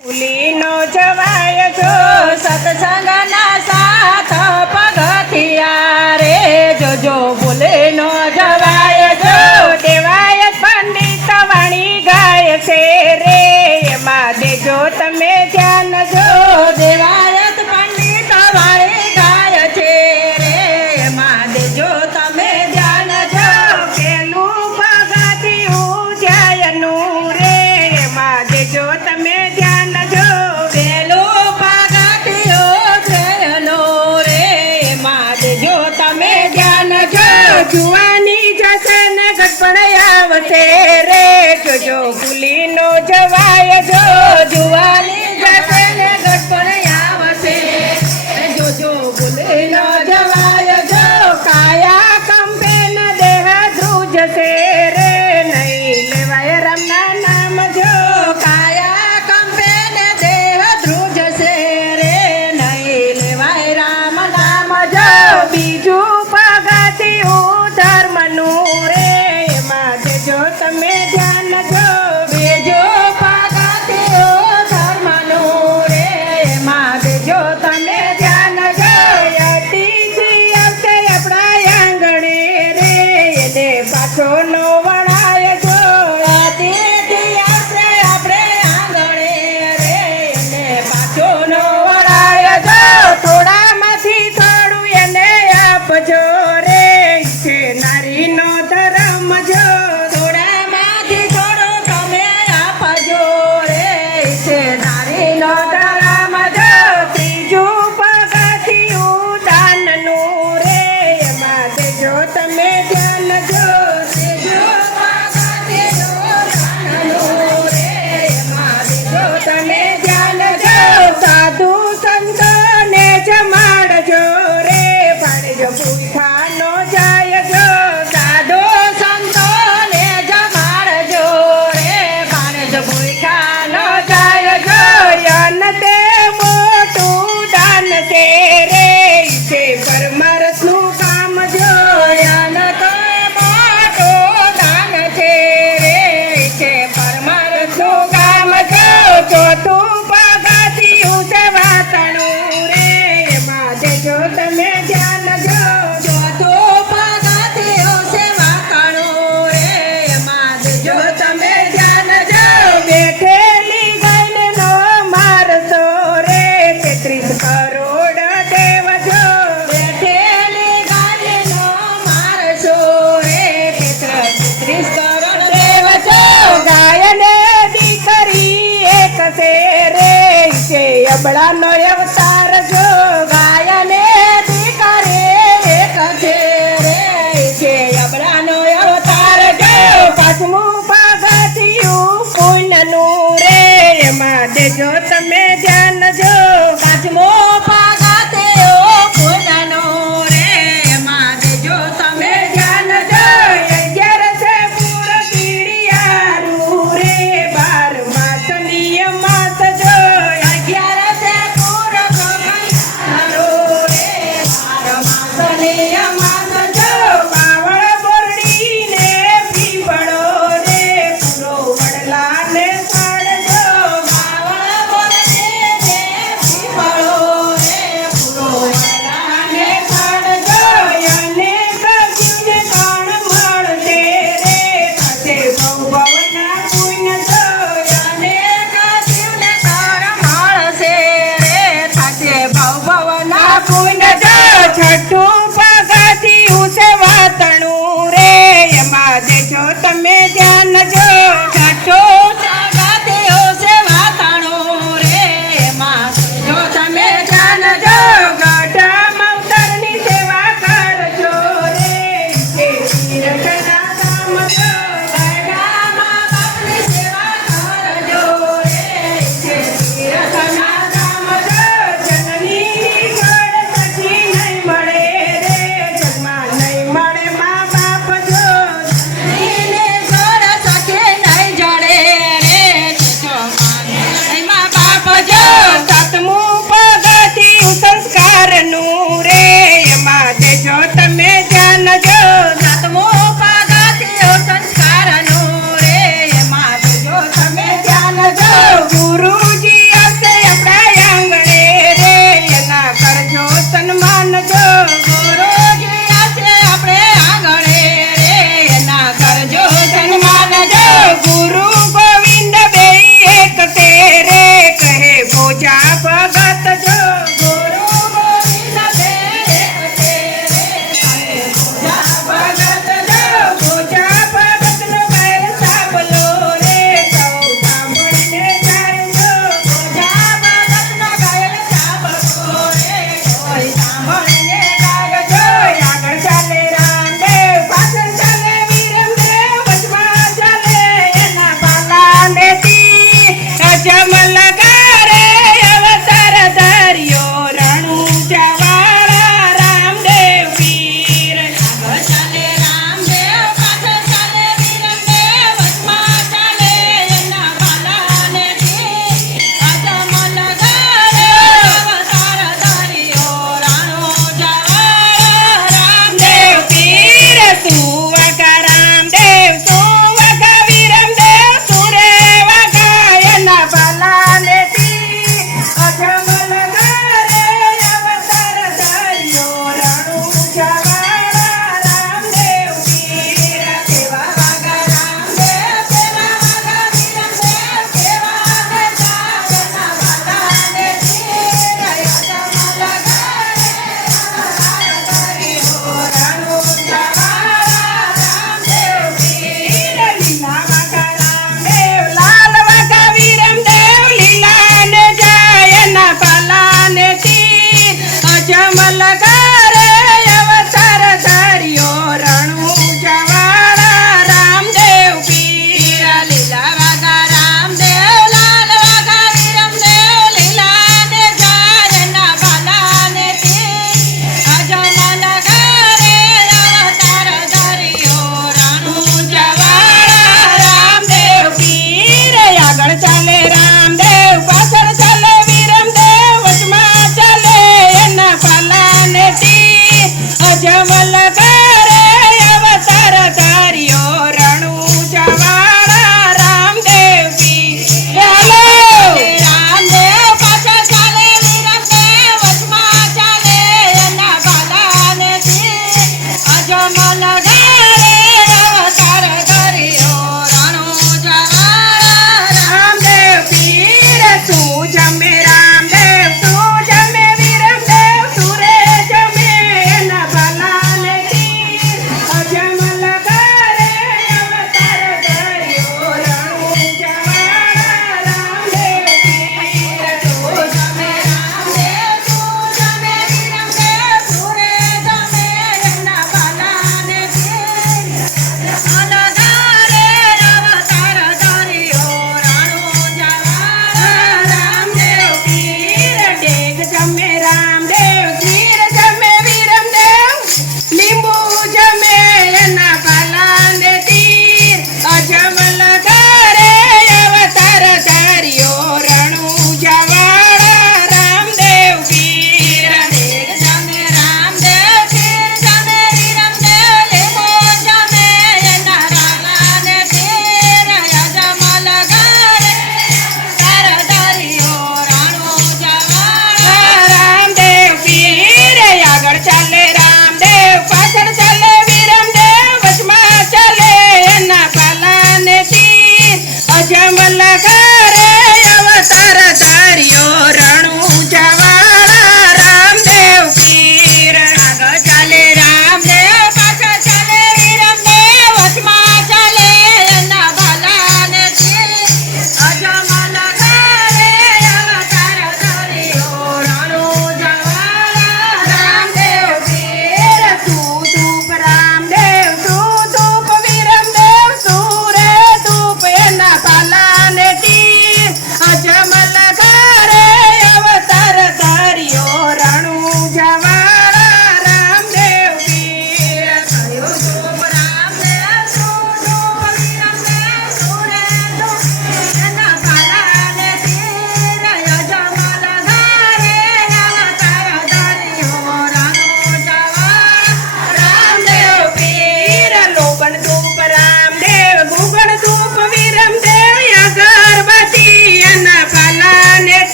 ભૂલીનો જવાય જો સત્સંગના સાથ પગથિયા રે જોજો ભૂલીનો જવાય જો દેવાય પંડિત વાણી ગાય છે રે એમાં દેજો તમે ધ્યાન જો દેવાય પંડિત વાણી ગાય છે રે એમાં દેજો તમે ધ્યાન જો પેલું પગથિયું જયનું રે એમાં દેજો તમે ધ્યાન જો પેલું પગથિયું જયનું રે એમાં દેજો તમે ધ્યાન જો જુવાની જશે ને ગઢપણ આવશે રે જોજો ભૂલીનો જવાય જો જુવાની જશે ને ગઢપણ આવશે જોજો ભૂલીનો જવાય જો કાયા કંપે ને દેહ ધ્રુજશે રે નહીં લેવાય રામના નામ જો કાયા કંપે ને દેહ ધ્રુજશે રે નહીં લેવાય રામ નામ જો બીજું પગથિયું ધર્મનું રે એમાં દેજો તમે ધ્યાન જો બીજો પગથિયું ધર્મનું રે એમાં દેજો તમે ધ્યાન જો અતિથિ આવશે આપણા આંગણે રે એને પાછો નો વળાય જો અતિથિ આવશે આપણે આંગણે રે એને પાછો નો વળાય જો થોડામાંથી થોડું એને આપજો રે છે નારીનો ધર્મ જો થોડામાંથી થોડું તમે આપજો રે છે નારીનો ધર્મ જો ત્રીજું પગથિયું દાનનું રે એમાં દેજો તમે ધ્યાન જો ત્રીજું પગથિયું દાનનું રે એમાં દેજો તમે ધ્યાન જો સાધુ સંતોને જમાડજો રે પાડજો ભૂખા નો જાય જો સાધુ સંતોને જમાડજો રે પાડજો ભૂખા નો જાય જો યન તે મોટું દાન છે રે છે પરમાર્થનું કામ જો યન તો મોટું દાન છે રે છે પરમાર્થનું કામ જો ચોથું પગથિયું છે વાતણું રે એમાં દેજો તમે ધ્યાન જો ચોથું પગથિયું છે વાતણું રે એમાં દેજો તમે ધ્યાન જો બેઠેલી ગાયને નો મારશો રે 33 કરોડ દેવ જો બેઠેલી ગાયને નો મારશો રે 33 કરોડ દેવ જો ગાયને દીકરી એક છે રે છે અબળાનો અવતાર જો ગાયને દીકરી એક છે રે છે અબળાનો અવતાર જો પાંચમું પગથિયું પુણ્યનું રે એમાં દેજો તમે ધ્યાન જો પાંચમું પગથિયું પુણ્યનું રે એમાં દેજો તમે ધ્યાન જો 11 છે પૂર કીડિયારું રે 12 માસ નિયમાસ જો 11 છે પૂર કીડિયારું રે 12 માસ નિયમાસ જો બાવળ બોરડીને પીપળો રે પૂરો વડલાને સાડજો બાવળ બોરડીને પીપળો રે પૂરો વડલાને સાડજો અનેક જીવને કોણ મળશે રે થશે બહુ ભવના પુણ્ય જો અનેક જીવને કોણ મળશે રે થશે બહુ ભવના પુણ્ય જો છઠ્ઠું પગથિયું છે વાતણું રે એમાં દેજો તમે ધ્યાન જો છઠ્ઠું પગથિયું છે વાતણું રે એમાં દેજો તમે ધ્યાન જો ગઢ મવતરની સેવા કરજો રે તે તીર્થના ધામ જો ગઢ મા બાપની સેવા કરજો રે તે તીર્થના ધામ જો જનની ગઢ પછી નહીં મળે રે જગમાં નહીં મળે મા બાપ જો જનનીને ગઢ પૂજા